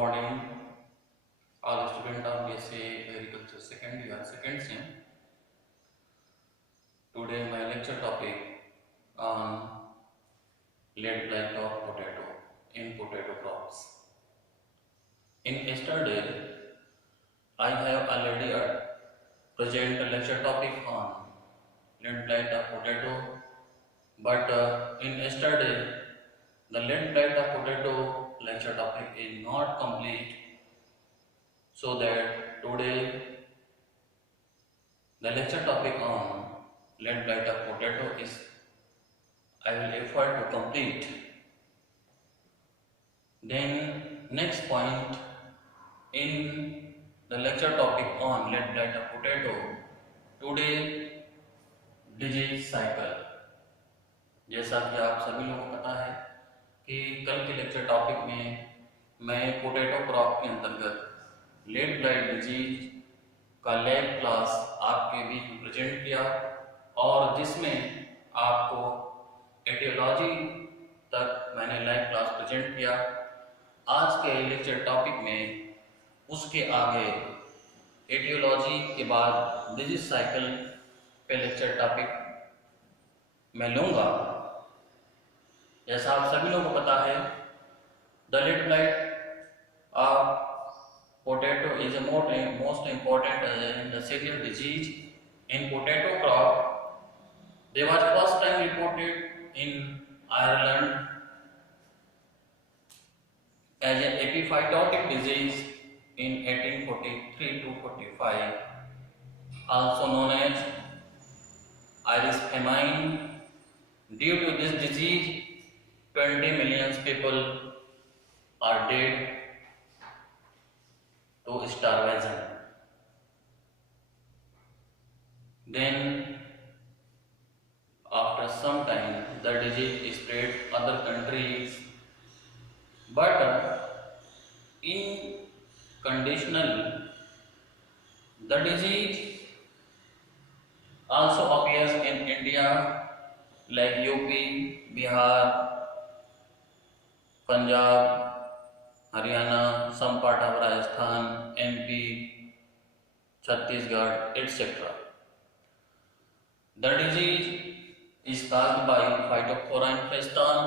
morning, all students of BSc Agriculture second year, second sem. Today my lecture topic on lead blight of potato in potato crops. In yesterday, I have already present a lecture topic on lead blight of potato, but in yesterday, the lead blight of potato lecture topic is not complete, so that today the lecture topic on lead blight of potato is I will effort to complete. Then next point in the lecture topic on lead blight of potato, today disease cycle. जैसा कि आप सभी लोगों को पता है कि कल के लेक्चर टॉपिक में मैं पोटैटो क्रॉप के अंतर्गत लेड ब्लाइट डिजीज का लैब क्लास आपके बीच में प्रेजेंट किया और जिसमें आपको एटियोलॉजी तक मैंने लाइव क्लास प्रेजेंट किया। आज के लेक्चर टॉपिक में उसके आगे एटियोलॉजी के बाद डिजीज साइकिल पे लेक्चर टॉपिक मैं लूँगा। जैसा आप सभी लोगों को पता है, the late blight of potato is a most important and serious disease in potato crop. They was first time reported in Ireland as an epiphytotic disease in 1843 to 45, also known as Irish famine. Due to this disease, 20 million people are dead to starvation. Then after some time the disease spread other countries, but in conditional the disease also appears in India like UP, Bihar, Punjab, Haryana, some part of Rajasthan, MP, Chhattisgarh, etc. The disease is caused by Phytophthora infestan.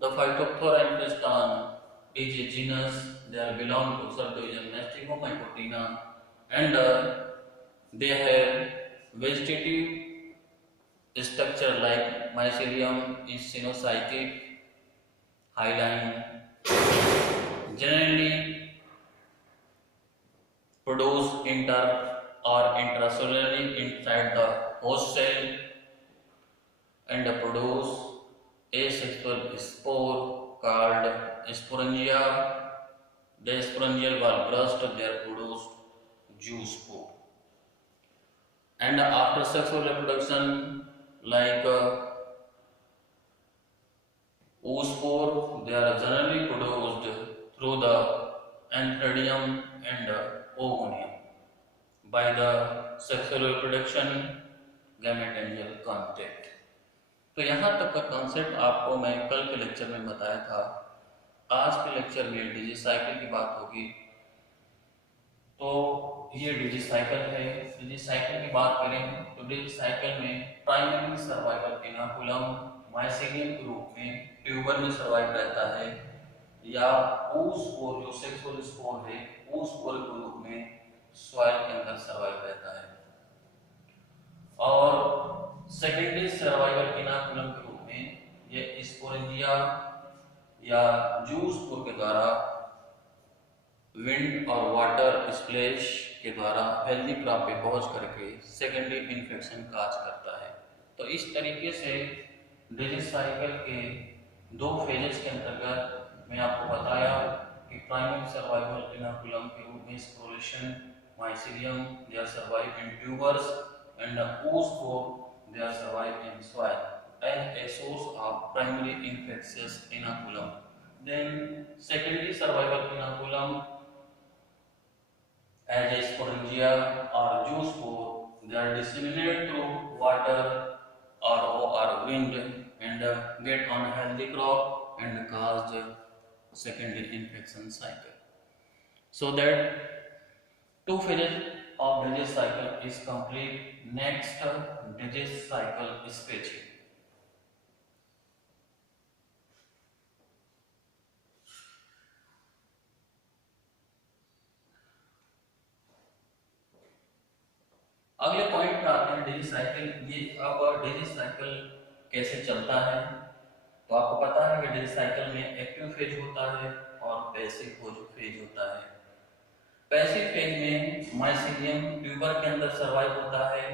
The Phytophthora infestan is a genus. They belong to subdivision Mastigomycotina, and they have vegetative structure like mycelium is sinusoidal, hyaline, generally produce inter or intracellularly inside the host cell and produce asexual spore called sporangia. The sporangial wall burst, they produce zoospore. And after sexual reproduction, like oospore, they are generally produced through the antheridium and ovonium by the sexual reproduction gametangial contact. तो यहाँ तक का concept आपको मैं कल के lecture में बताया था। आज के लेक्चर में डिजीज साइकिल की बात होगी। तो ये डिजीज साइकिल है। डिजीज साइकिल की बात करें तो डिजीज साइकिल में प्राइमरी सर्वाइवल इनोकुलम माइसेलियम के रूप में ट्यूबर में सर्वाइव रहता है, या oospore जो सेक्सुअल स्पोर है oospore के रूप में सॉइल के अंदर सर्वाइव रहता है, और सेकेंडरी सर्वाइवल इनोकुलम के रूप में ये स्पोरेंजिया या जूस्पोर के द्वारा विंड और वाटर स्प्लैश के द्वारा हेल्दी क्रॉप पे पहुंच करके सेकेंडरी इन्फेक्शन काज करता है। तो इस तरीके से डिजीज साइकिल के दो फेजेस के अंतर्गत मैं आपको बताया कि प्राइमरी सर्वाइवल इनोकुलम के रूप में स्पोरेशन mycelium they are survive in tubers and oospore they are survive in soil as a source of primary infectious inoculum. Then secondary survival inoculum as a sporangia or zoospore, they are disseminated through water or wind and get on healthy crop and cause secondary infection cycle. so that two phases of disease cycle is complete. Next, disease cycle staging. अगले point पे आते हैं disease cycle. ये अब disease cycle कैसे चलता है, तो आपको पता है कि डिजीज साइकिल में एक्टिव फेज होता है और पैसिव फेज होता है। पैसिव फेज में माइसीलियम ट्यूबर के अंदर सर्वाइव होता है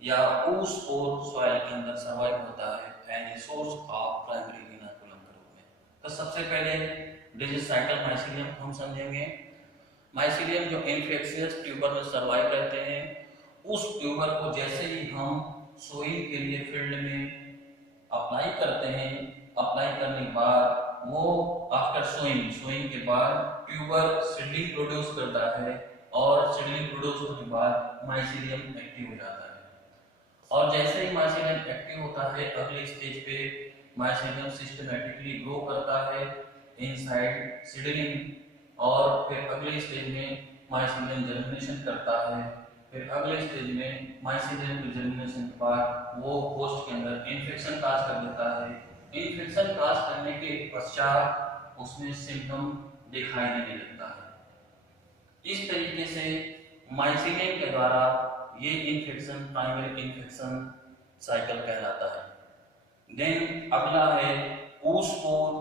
या ऊस और सॉइल के अंदर सर्वाइव होता है as a source of primary inoculum के रूप में। तो सबसे पहले डिजीज साइकिल माइसीलियम हम समझेंगे। माइसीलियम जो इन्फेक्शियस ट्यूबर में सर्वाइव रहते हैं, उस ट्यूबर को जैसे ही हम सोइल के लिए फील्ड में अप्लाई करते हैं, अप्लाई करने के बाद वो आफ्टर सोइंग के बाद ट्यूबर सीडलिंग प्रोड्यूस करता है और सीडलिंग प्रोड्यूस होने के बाद माइसीलियम एक्टिव हो जाता है। और जैसे ही माइसीलियम एक्टिव होता है, अगले स्टेज पे माइसीलियम सिस्टमैटिकली ग्रो करता है इनसाइड सीडलिंग और फिर अगले स्टेज में माइसीलियम जर्मिनेशन करता है। फिर अगले स्टेज में माइसीलियम के जर्मिनेशन के बाद वो होस्ट के अंदर इन्फेक्शन काज कर देता है। इन्फेक्शन काज करने के पश्चात उसमें सिम्टम दिखाई देने लगता है। इस तरीके से माइसीलियम के द्वारा ये इन्फेक्शन प्राइमरी इन्फेक्शन साइकिल कहलाता है। देन अगला है oospore,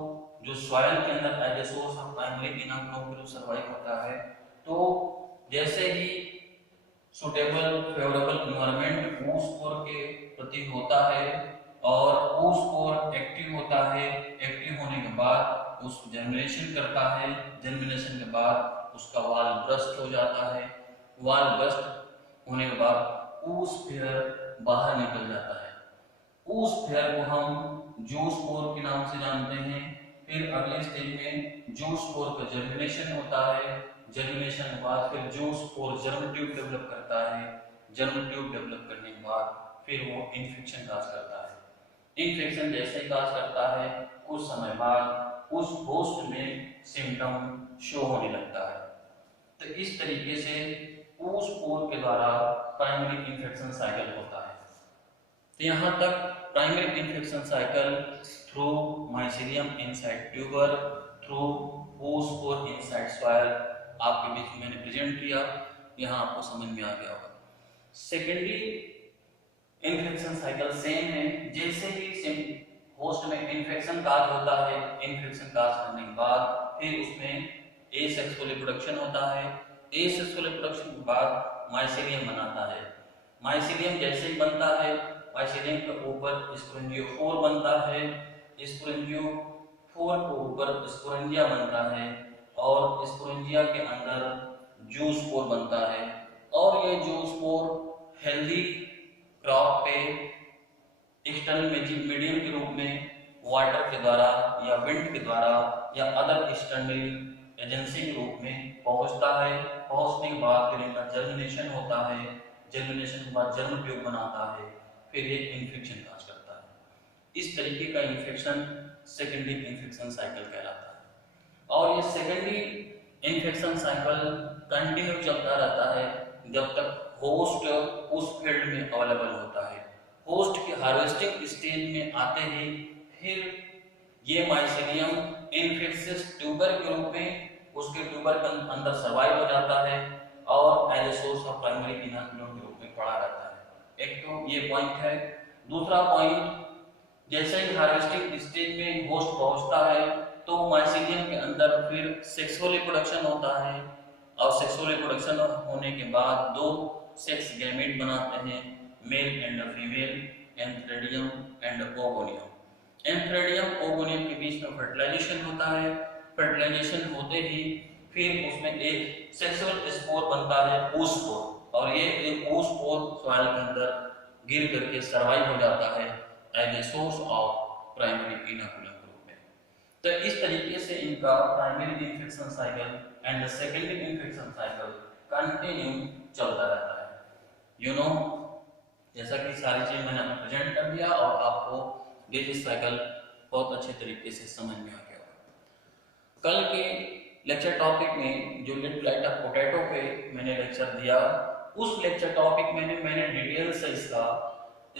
जो सॉइल के अंदर as a source of primary inoculum survive होता है। तो जैसे ही सुटेबल फेवरेबल एनवायरनमेंट oospore के प्रति होता है और oospore एक्टिव होता है, एक्टिव होने के बाद उस जर्मिनेशन करता है, जर्मिनेशन के बाद उसका वाल ब्रस्ट हो जाता है। वाल ब्रस्ट होने के बाद oosphere बाहर निकल जाता है। oosphere को हम zoospore के नाम से जानते हैं। फिर अगले स्टेज में zoospore का जर्मिनेशन होता है, जर्मिनेशन के बाद फिर zoospore जर्म ट्यूब डेवलप करता है। जर्म ट्यूब डेवलप करने के बाद फिर वो इन्फेक्शन काज करता है। इन्फेक्शन जैसे ही काज करता है, कुछ समय बाद उस होस्ट में सिम्टम शो होने लगता है। तो इस तरीके से oospore के द्वारा प्राइमरी इन्फेक्शन साइकिल होता है। तो यहाँ तक primary infection cycle through mycelium inside tuber, through oospore inside soil आपके बीच में मैंने प्रेजेंट किया, यहाँ आपको समझ में आ गया होगा। सेकेंडरी इन्फेक्शन साइकिल सेम है। जैसे ही होस्ट में इन्फेक्शन काज होता है, इन्फेक्शन काज करने के बाद फिर उसमें एसेक्सुअल रिप्रोडक्शन होता है। एसेक्सुअल रिप्रोडक्शन के बाद माइसीलियम बनाता है। माइसीलियम जैसे ही बनता है, माइसीलियम के ऊपर स्पोरेंजियोफोर बनता है। स्पोरेंजियोफोर के ऊपर स्पोरेंजिया बनता है और स्पोरेंजिया के अंदर जूस्पोर बनता है। और ये जूस्पोर हेल्दी क्रॉप पे एक्सटर्नल मीडियम के रूप में वाटर के द्वारा या विंड के द्वारा या अदर एक्सटर्नल एजेंसी के रूप में पहुंचता है। पहुंचने के बाद फिर इनका जर्मिनेशन होता है। जर्मिनेशन के बाद जर्म ट्यूब बनाता है, फिर ये इन्फेक्शन काज करता है। इस तरीके का इन्फेक्शन सेकेंडरी इन्फेक्शन साइकिल कहलाता है। और ये सेकेंडरी इन्फेक्शन साइकिल कंटिन्यू चलता रहता है जब तक होस्ट उस फील्ड में अवेलेबल होता है। होस्ट के हार्वेस्टिंग स्टेज में आते ही फिर ये माइसीलियम इन्फेक्शियस ट्यूबर के रूप में उसके ट्यूबर के अंदर सर्वाइव हो जाता है और as a source of primary inoculum के रूप में पड़ा रहता है। एक तो ये पॉइंट है। दूसरा पॉइंट, जैसे ही हार्वेस्टिंग स्टेज में होस्ट पहुंचता है तो माइसीलियम के अंदर फिर सेक्सुअल रिप्रोडक्शन होता है और सेक्सुअल रिप्रोडक्शन होने के बाद दो सेक्स गैमेट बनाते हैं, male and female, antheridium and oogonium. Antheridium oogonium के बीच में फर्टिलाइजेशन होता है। फर्टिलाइजेशन होते ही फिर उसमें एक सेक्सुअल स्पोर बनता है oospore, और ये एक oospore सॉइल के अंदर गिर करके सर्वाइव हो जाता है as a source of primary inoculum group में। तो इस तरीके से इनका primary infection cycle and secondary infection cycle continue चलता रहता है। यू नो, जैसा कि सारी चीज मैंने आपको प्रेजेंट कर दिया और आपको डिजीज साइकिल बहुत अच्छे तरीके से समझ में आ गया। कल के लेक्चर टॉपिक में जो लिट ब्लाइट ऑफ पोटैटो पे मैंने लेक्चर दिया, उस लेक्चर टॉपिक में मैंने डिटेल से इसका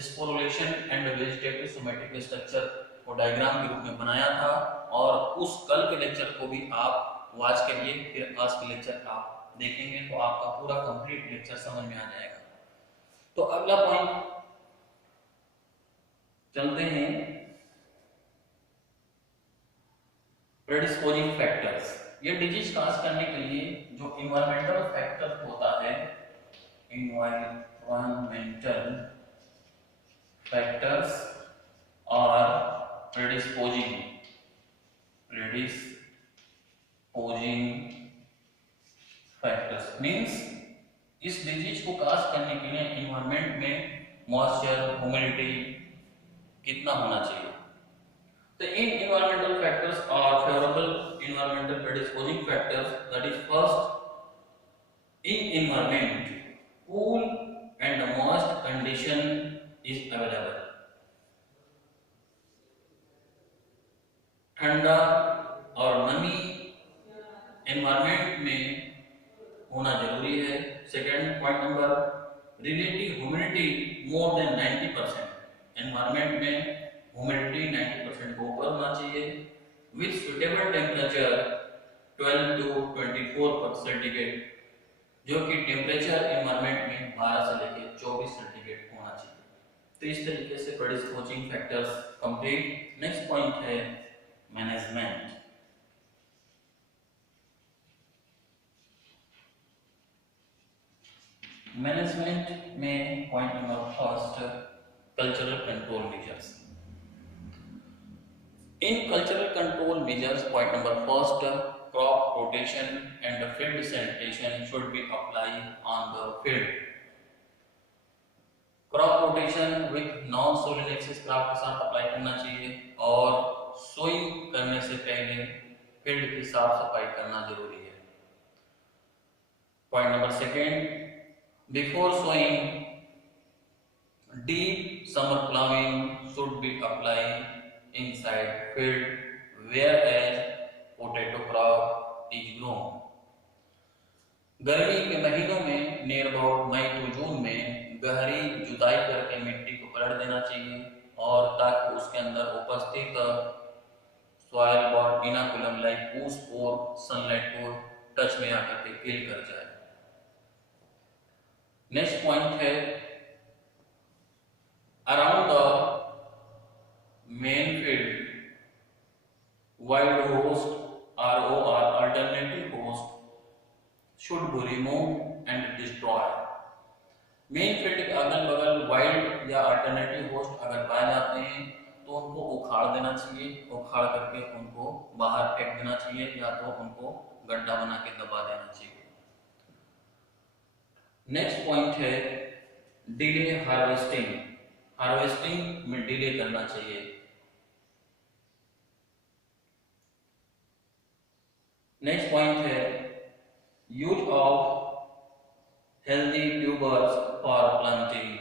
sporulation and vegetative somatic structure को डायग्राम के रूप में बनाया था, और उस कल के लेक्चर को भी आप वॉच करिए, फिर आज के लेक्चर आप देखेंगे तो आपका पूरा कंप्लीट लेक्चर समझ में आ जाएगा। तो अगला पॉइंट चलते हैं, प्रेडिस्पोजिंग फैक्टर्स। ये डिजीज काज करने के लिए जो इन्वायरमेंटल फैक्टर होता है, इन्वायरमेंटल फैक्टर्स और प्रेडिस्पोजिंग फैक्टर्स मींस इस डिजीज को काज करने के लिए इन्वायरमेंट में मॉइस्चर, ह्यूमिडिटी कितना होना चाहिए। तो इन environmental factors are favorable environmental predisposing factors, that is first in environment cool and moist condition is available, ठंडा और नमी एनवायरमेंट में होना जरूरी है। Second point number, relative humidity more than 90%, environment में ह्यूमिडिटी 90% को ऊपर होना चाहिए, with suitable temperature 12 to 24 centigrade, जो कि टेम्परेचर एनवायरमेंट में 12 से लेकर 24 सेंटीग्रेड होना चाहिए। तो इस तरीके से प्रेडिस्पोजिंग फैक्टर्स कंप्लीट। नेक्स्ट पॉइंट है मैनेजमेंट। मैनेजमेंट में point number first, cultural control measures. In cultural control measures, point number first, crop rotation and field sanitation should be applied on the field. Crop rotation with non-sowing axis crop के साथ apply करना चाहिए, और sowing करने से पहले field की साफ सफाई करना जरूरी है। Point number second, before sowing deep summer plowing should be applied inside field whereas potato crop is grown. गर्मी के महीनों में near about May to June में गहरी जुताई करके मिट्टी को पलट देना चाहिए, और ताकि उसके अंदर उपस्थित सॉइल बॉर्न इनाकुलम लाइक पूस और सनलाइट को टच में आकर के किल कर जाए। नेक्स्ट पॉइंट है, around the main field wild host or alternative host should be removed and destroyed. Main field के अगल बगल वाइल्ड या अल्टरनेटिव होस्ट अगर पाए जाते हैं तो उनको उखाड़ देना चाहिए, उखाड़ करके उनको बाहर फेंक देना चाहिए, या तो उनको गड्ढा बना के दबा देना चाहिए। नेक्स्ट पॉइंट है डिले हार्वेस्टिंग। हार्वेस्टिंग में डिले करना चाहिए। नेक्स्ट पॉइंट है use of healthy tubers for planting.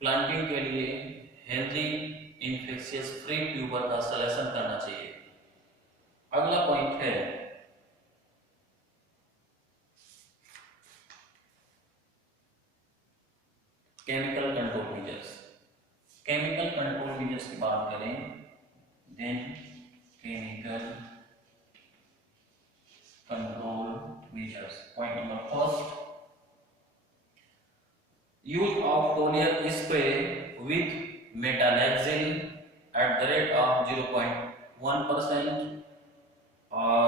Planting के लिए हेल्दी इन्फेक्शियस फ्री ट्यूबर का सिलेक्शन करना चाहिए। अगला पॉइंट है chemical control measures. Chemical control measures की बात करें, then chemical control measures. Point number first, use of टोनियर spray with metalaxyl at the rate of 0.1% और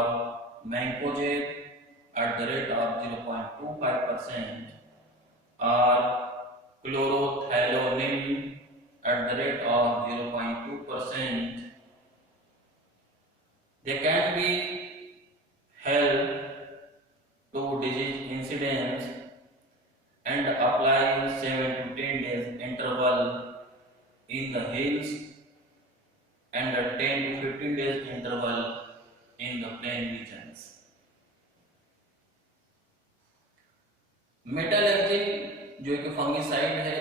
mancozeb at the rate of 0.25% और chlorothalonil at the rate of 0.2%. They can be help to disease incidence and apply 7 to 10 days interval in the hills and a 10 to 15 days interval in the plain regions. Metalaxyl जो एक fungicide है,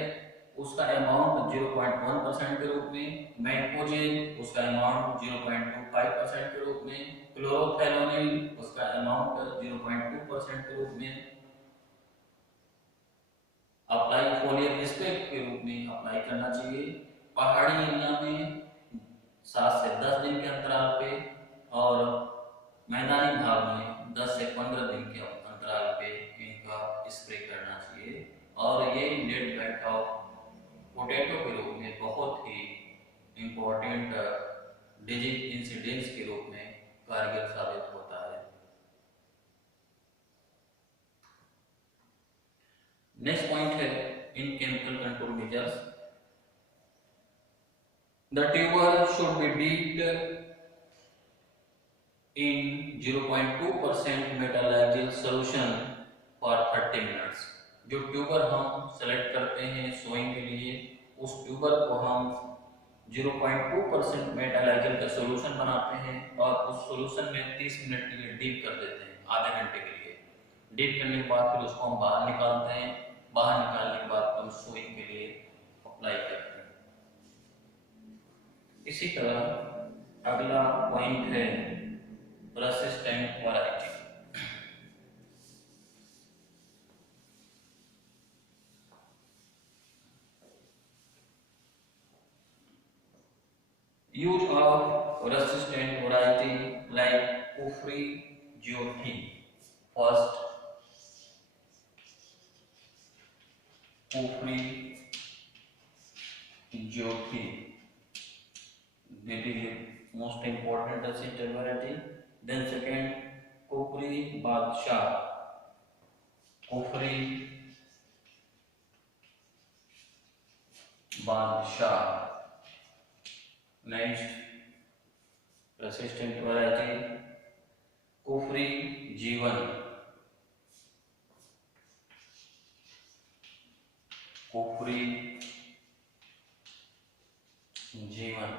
उसका amount 0.1% के रूप में, मैंकोजेन उसका amount 0.25% के रूप में, क्लोरोथेलोनिल उसका अमाउंट 0.2% के रूप में, अप्लाई फोलियर स्प्रे के रूप में अप्लाई करना चाहिए पहाड़ी एरिया में 7 से 10 दिन के अंतराल पे, और मैदानी भाग में 10 से 15 दिन के अंतराल पे इनका स्प्रे करना चाहिए। और ये लेड ब्लाइट ऑफ पोटैटो के रूप में बहुत ही इम्पोर्टेंट डिजीज इंसिडेंस के रूप में कारगर साबित होता है। नेक्स्ट पॉइंट है in chemical control measures, the tuber should be dipped in 0.2% metalaxyl solution for 30 minutes. जो ट्यूबर हम सेलेक्ट करते हैं सोइंग के लिए, उस ट्यूबर को हम 0.2% मेटालाइजल का सॉल्यूशन बनाते हैं और उस सॉल्यूशन में 30 मिनट के लिए डीप कर देते हैं, आधे घंटे के लिए। डीप करने के बाद फिर उसको हम बाहर निकालते हैं, बाहर निकालने के बाद हम सोइंग के लिए अप्लाई करते हैं। इसी तरह अगला पॉइंट है resistant variety। Use of resistant variety like Kufri Jyoti। First, Kufri Jyoti, that is the most important resistant variety। Then second, Kufri Badshah, Kufri Badshah। Next, resistant variety Kufri Jeevan, Kufri Jeevan।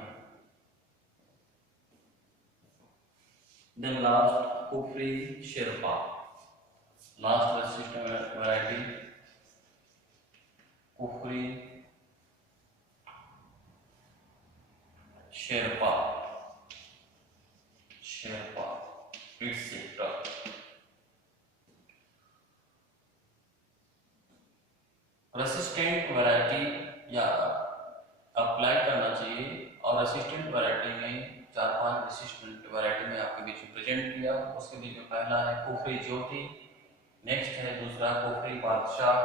Then last, Kufri Sherpa, last resistant variety Kufri Sherpa, Sherpa etc। Resistant variety या apply करना चाहिए, और resistant variety में 4-5 resistant variety में आपके बीच में present किया। उसके बीच में पहला है कुफरी ज्योति, नेक्स्ट है दूसरा कुफरी बादशाह,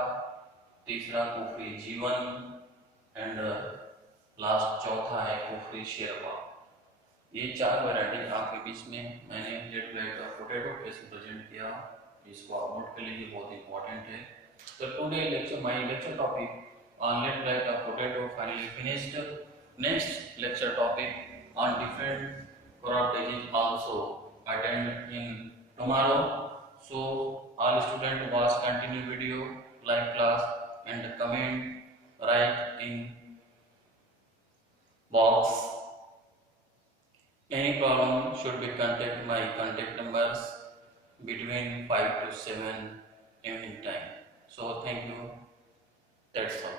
तीसरा कुफरी जीवन, एंड लास्ट चौथा है कुफरी शेरपा। ये 4 वैरायटी आपके बीच में मैंने लेड ब्लाइट ऑफ पोटैटो कैसे प्रेजेंट किया, इसको आप नोट कर लीजिए, बहुत इंपॉर्टेंट है। So today lecture, my lecture topic on lead blight of potato finally finished. Next lecture topic on different crop disease also attend in tomorrow. So all students watch continue video, like class and comment, write in box. Any problem should be contact my contact numbers between 5 to 7 evening time. So thank you. That's all.